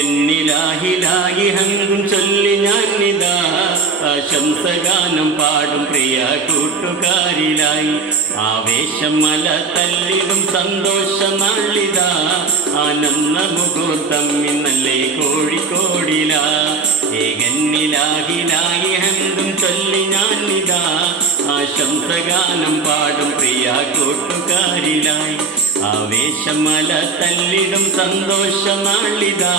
എന്നിലാഹിലായി ഹംദും ചൊല്ലി ഞാനിതാ ആശംസഗാനം പാടും പ്രിയ കൂട്ടുകാരിലായി. ആവേശം മല തല്ലിടും സന്തോഷ നാളിതാ ആനന്ദ മുഹൂർത്തം ഇന്നല്ലേ കോഴിക്കോടിലാ. ഏകന്നിലാഹിലായി ഹംദും ചൊല്ലി ഞാനിതാ ആശംസഗാനം പാടും പ്രിയ കൂട്ടുകാരിലായി. ആവേശമല തല്ലിടും സന്തോഷ നാളിതാ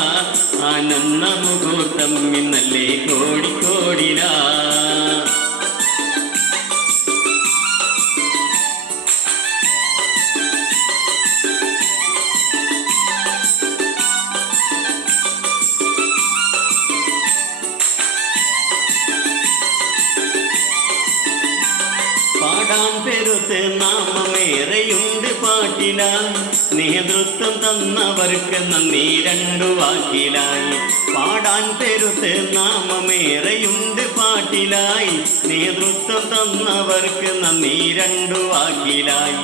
ആനന്ദ മുഹൂർത്തം ഇന്നല്ലേ കോഴിക്കോടിലാ. പാടാൻ പെരുത്ത് നാമമേറെയുണ്ട് പാട്ടിലായി. നേതൃത്വം തന്നവർക്ക് നന്ദി രണ്ടു വാക്കിലായി. പാടാൻ പെരുത്ത് നാമമേറെയുണ്ട് പാട്ടിലായി. നേതൃത്വം തന്നവർക്ക് നന്ദി രണ്ടു വാക്കിലായി.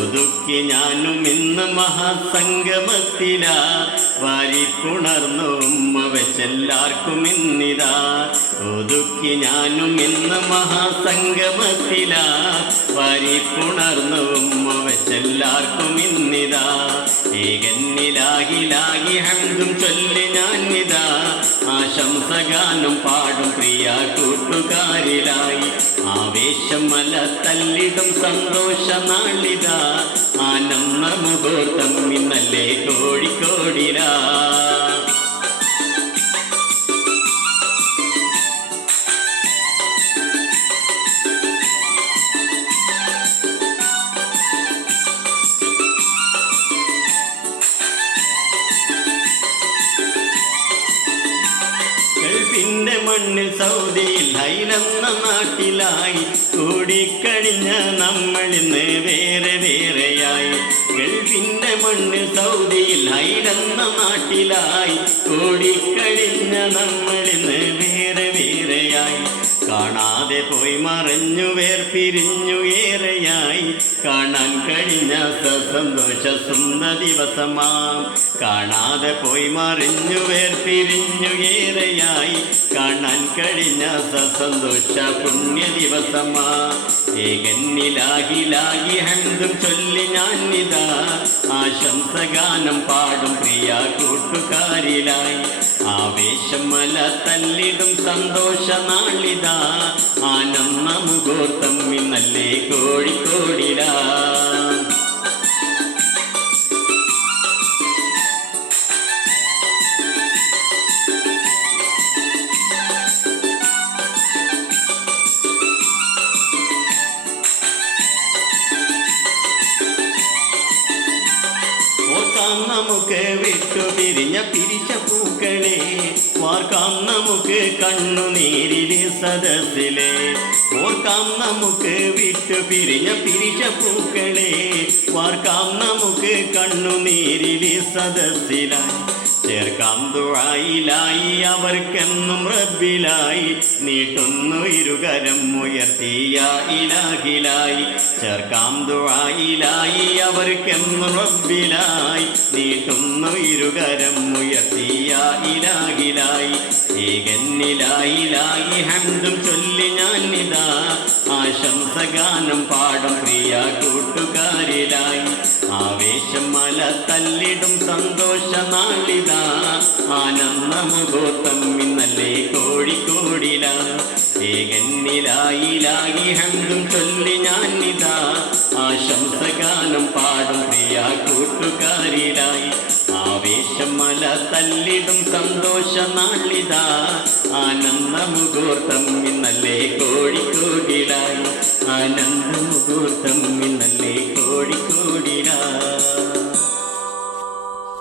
ഒതുക്കി ഞാനും ഇന്ന് മഹാസംഗമത്തിലാ വാരിപ്പുണർന്നു ഉമ്മ വെച്ചെല്ലാവർക്കും ഇന്നിതാ. ഒതുക്കി ഞാനും ഇന്ന് മഹാസംഗമത്തിലാ വാരിപ്പുണർന്നു ഉമ്മ വെച്ചെല്ലാവർക്കും ഇന്നിതാ. ഏകന്നിലാഹിലാഹി ഹംദും ചൊല്ലി ഞാനിതാ ആശംസഗാനം പാടും പ്രിയ കൂട്ടുകാരിലായി. ആവേശം മല തല്ലിടും സന്തോഷ നാളിതാ ആനന്ദ മുഹൂർത്തം ഇന്നല്ലേ കോഴിക്കോടിലാ. ഗൾഫിന്റെ മണ്ണിൽ സൗദിയിൽ ഹൈലെന്ന നാട്ടിലായി കൂടിക്കഴിഞ്ഞ നമ്മളിന്ന് വേറെ വേറെയായി. ഗൾഫിന്റെ മണ്ണിൽ സൗദിയിൽ ഹൈലെന്ന നാട്ടിലായി കൂടിക്കഴിഞ്ഞ നമ്മളിന്ന് വേറെ വേറെയായി. കാണാതെ പോയി മറഞ്ഞു വേർപിരിഞ്ഞു ഏറെയായി. കാണാൻ കഴിഞ്ഞ സന്തോഷ സുന്ദ ദിവസമാം. കാണാതെ പോയി മറിഞ്ഞു വേർപിരിഞ്ഞു ഏറെയായി. കാണാൻ കഴിഞ്ഞ സന്തോഷ പുണ്യ ദിവസമാ. ഏകന്നിലാഹിലാഹി ഹംദും ചൊല്ലി ഞാനിതാ ആശംസഗാനം പാടും പ്രിയ കൂട്ടുകാരിലായി. ആവേശം മല തല്ലിടും സന്തോഷ നാളിതാ ആനന്ദ മുഹൂർത്തം ഇന്നല്ലേ കോഴിക്കോടിലാ. നമുക്ക് വിട്ടുപിരിഞ്ഞ പിരിച്ച പൂക്കളെ ഓർക്കാം നമുക്ക് കണ്ണുനീരിലെ സദസ്സിലെ. ഓർക്കാം നമുക്ക് വിട്ടുപിരിഞ്ഞ പിരിച്ച പൂക്കളെ ഓർക്കാം നമുക്ക് കണ്ണുനീരിലെ സദസ്സിലായി. ചേർക്കാം ദുആയിലായി അവർക്കെന്നും റബ്ബിലായി. നീട്ടുന്നു ഇരുകരം ഉയർത്തിയ ഇലാഹിലായി. ചേർക്കാം ദുആയിലായി അവർക്കെന്നും റബ്ബിലായി. നീട്ടുന്നു ഇരുകരം ഉയർത്തിയ ഇലാഹിലായി. ഏകന്നിലായിലായി ഹംദും ചൊല്ലി ഞാനിതാ ആശംസഗാനം പാടും പ്രിയ കൂട്ടുകാരിലായി. ആവേശം മല തല്ലിടും സന്തോഷ നാളിതാ ആനന്ദ മുഹൂർത്തം ഇന്നല്ലേ കോഴിക്കോടിലാ. ഏകന്നിലായിലായി ഹംദും ചൊല്ലി ഞാനിതാ ആശംസഗാനം പാടും പ്രിയ കൂട്ടുകാരിലായി. ആവേശം മല തല്ലിടും സന്തോഷ നാളിതാ ആനന്ദ മുഹൂർത്തം ഇന്നല്ലേ കോഴിക്കോടിലായി. ആനന്ദ മുഹൂർത്തം ഇന്നല്ലേ കോഴിക്കോടിലായി.